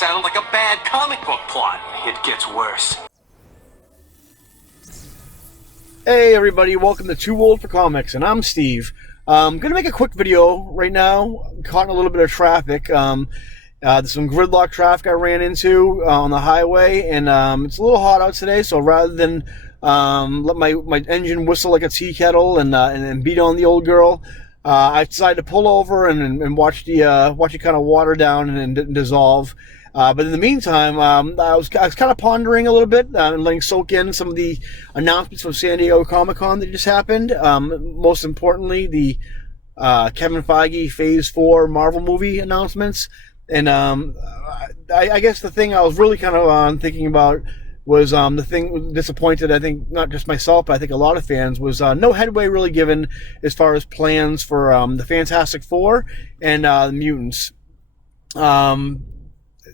sounded like a bad comic book plot. It gets worse. Hey everybody, welcome to Too Old for Comics, and I'm Steve. I'm going to make a quick video right now. I'm caught in a little bit of traffic. There's some gridlock traffic I ran into on the highway, and it's a little hot out today, so rather than let my engine whistle like a tea kettle and beat on the old girl, I decided to pull over and watch it kind of water down and dissolve. But in the meantime, I was kind of pondering a little bit and letting soak in some of the announcements from San Diego Comic-Con that just happened. Most importantly, the Kevin Feige Phase 4 Marvel movie announcements. And I guess the thing I was really kind of thinking about was the thing disappointed, I think, not just myself, but I think a lot of fans, was no headway really given as far as plans for the Fantastic Four and the Mutants.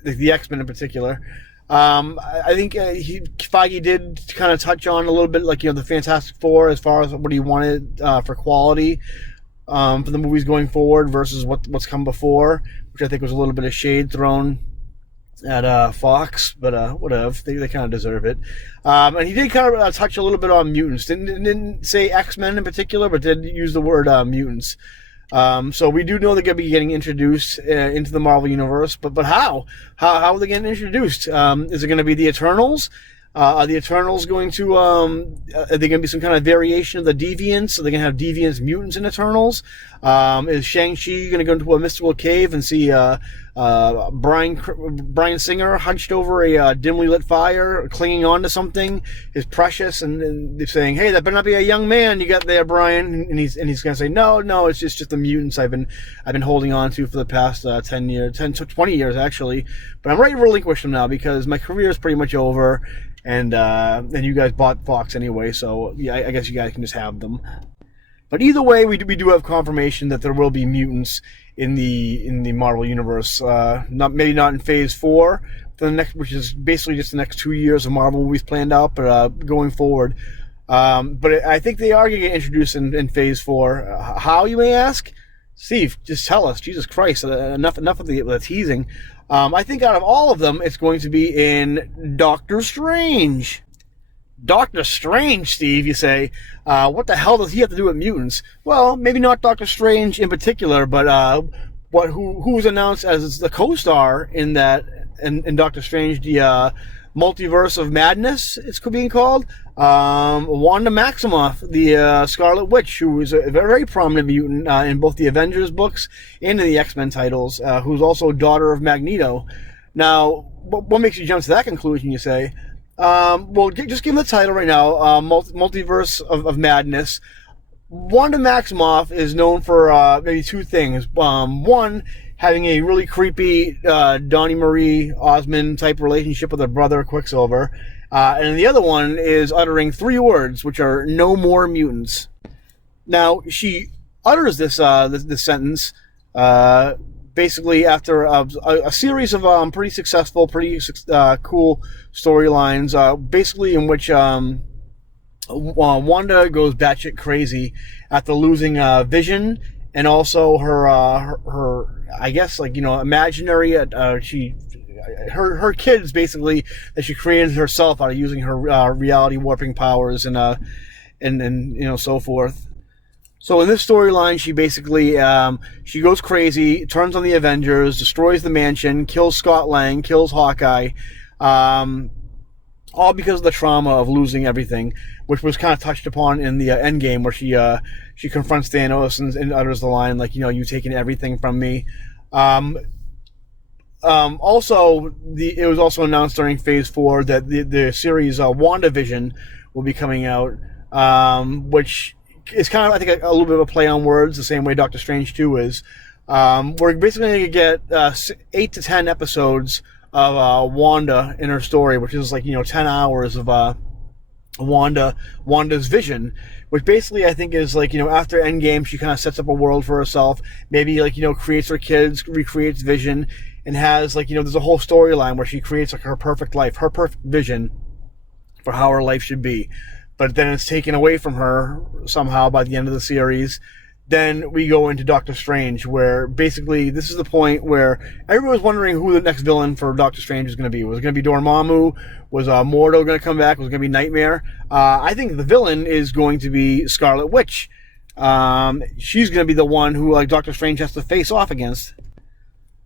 The X-Men in particular. I think Feige did kind of touch on a little bit, like, the Fantastic Four as far as what he wanted for quality for the movies going forward versus what's come before, which I think was a little bit of shade thrown at Fox, but whatever, they kind of deserve it. And he did kind of touch a little bit on mutants. Didn't say X-Men in particular, but did use the word mutants. So we do know they're going to be getting introduced into the Marvel Universe, but how? How are they getting introduced? Is it going to be the Eternals? Are the Eternals going to, are they going to be some kind of variation of the Deviants? Are they going to have Deviants, Mutants, and Eternals? Is Shang-Chi going to go into a mystical cave and see Bryan Singer hunched over a dimly lit fire, clinging on to something, is precious, and they're saying, "Hey, that better not be a young man you got there, Brian." And he's going to say, "No, it's just the mutants I've been holding on to for the past 10 to 20 years actually, but I'm ready to relinquish them now because my career is pretty much over." And you guys bought Fox anyway, so yeah, I guess you guys can just have them. But either way, we do have confirmation that there will be mutants in the Marvel Universe. Maybe not in Phase 4, for the next, which is basically just the next 2 years of Marvel movies planned out, but going forward. But I think they are going to get introduced in Phase 4. How, you may ask? Steve, just tell us. Jesus Christ, enough of the teasing. I think out of all of them, it's going to be in Doctor Strange. Doctor Strange, Steve, you say. What the hell does he have to do with mutants? Well, maybe not Doctor Strange in particular, but who was announced as the co-star in Doctor Strange, the Multiverse of Madness, it's being called. Wanda Maximoff, the Scarlet Witch, who is a very prominent mutant in both the Avengers books and in the X-Men titles, who's also daughter of Magneto. Now, what makes you jump to that conclusion, you say? Well, just give him the title right now, Multiverse of Madness. Wanda Maximoff is known for maybe two things. One, having a really creepy Donnie Marie Osmond type relationship with her brother Quicksilver, and the other one is uttering three words, which are "no more mutants." Now, she utters this sentence basically after a series of pretty successful, cool storylines, basically in which Wanda goes batshit crazy after losing Vision, and also her I guess, like, imaginary her kids, basically, that she created herself out of using her reality warping powers and so forth. So in this storyline, she basically she goes crazy, turns on the Avengers, destroys the mansion, kills Scott Lang, kills Hawkeye, all because of the trauma of losing everything, which was kind of touched upon in the Endgame, where she confronts Thanos and utters the line, like, "You taking everything from me." Also, it was also announced during Phase 4 that the series WandaVision will be coming out, which is kind of, I think, a little bit of a play on words, the same way Doctor Strange 2 is. We're basically going to get 8 to 10 episodes of Wanda in her story, which is like 10 hours of Wanda's vision, which basically I think is like, after Endgame, she kind of sets up a world for herself, maybe like, creates her kids, recreates Vision, and has like, there's a whole storyline where she creates like her perfect life, her perfect vision for how her life should be. But then it's taken away from her somehow by the end of the series, then we go into Doctor Strange, where basically this is the point where everyone was wondering who the next villain for Doctor Strange is going to be. Was it going to be Dormammu? Was Mordo going to come back? Was it going to be Nightmare? I think the villain is going to be Scarlet Witch. She's going to be the one who Doctor Strange has to face off against.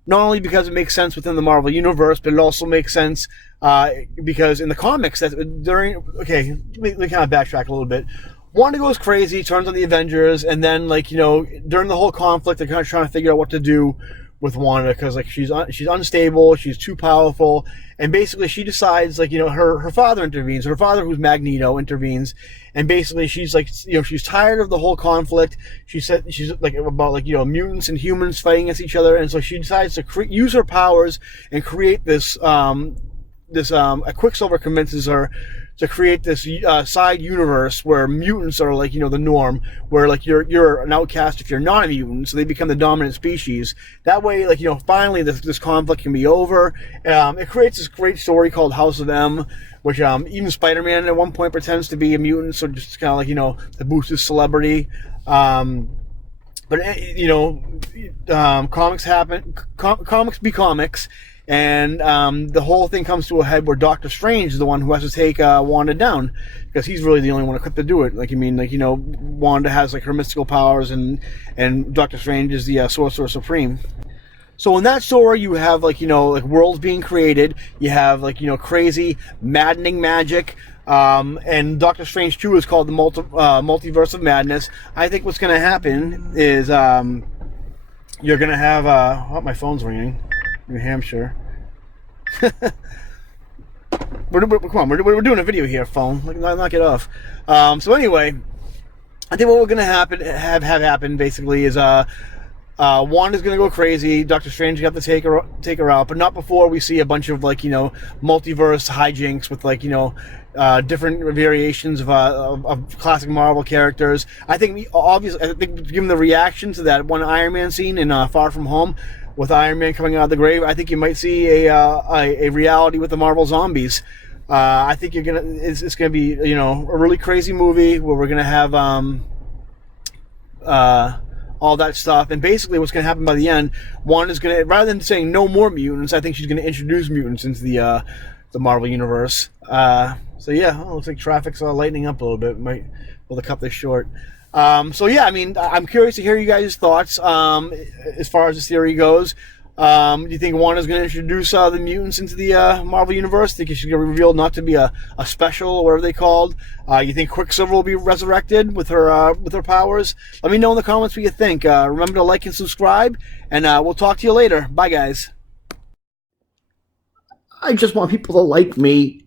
Not only because it makes sense within the Marvel Universe, but it also makes sense because in the comics, let me kind of backtrack a little bit. Wanda goes crazy, turns on the Avengers, and then, during the whole conflict, they're kind of trying to figure out what to do with Wanda, because, she's unstable, she's too powerful, and basically she decides, her father intervenes. Her father, who's Magneto, intervenes, and basically she's, she's tired of the whole conflict. She's about, mutants and humans fighting against each other, and so she decides to use her powers and create this, Quicksilver convinces her to create this side universe where mutants are the norm, where you're an outcast if you're not a mutant, so they become the dominant species. That way, finally this conflict can be over. It creates this great story called House of M, which even Spider-Man at one point pretends to be a mutant, so just kind of to boost his celebrity. Comics happen, comics be comics. And the whole thing comes to a head where Doctor Strange is the one who has to take Wanda down, because he's really the only one equipped to do it. Wanda has her mystical powers, and Doctor Strange is the Sorcerer Supreme. So in that story, you have worlds being created. You have crazy, maddening magic. And Doctor Strange 2 is called the Multiverse of Madness. I think what's going to happen is you're going to have my phone's ringing. New Hampshire. We're doing a video here, phone. Knock it off. So anyway, I think what we're gonna have happen basically is Wanda's gonna go crazy. Doctor Strange is gonna have to take her out, but not before we see a bunch of multiverse hijinks with different variations of classic Marvel characters. I think given the reaction to that one Iron Man scene in Far From Home, with Iron Man coming out of the grave, I think you might see a reality with the Marvel Zombies. I think it's gonna be a really crazy movie where we're gonna have all that stuff, and basically what's gonna happen by the end, Wanda's gonna, rather than saying no more mutants, I think she's gonna introduce mutants into the Marvel Universe. So yeah, it looks like traffic's lightening up a little bit. Might be able to cut this short. So yeah, I'm curious to hear you guys' thoughts as far as this theory goes. Do you think Wanda's going to introduce the mutants into the Marvel Universe? Think she's going to be revealed not to be a special, or whatever they called? You think Quicksilver will be resurrected with her powers? Let me know in the comments what you think. Remember to like and subscribe, and we'll talk to you later. Bye, guys. I just want people to like me.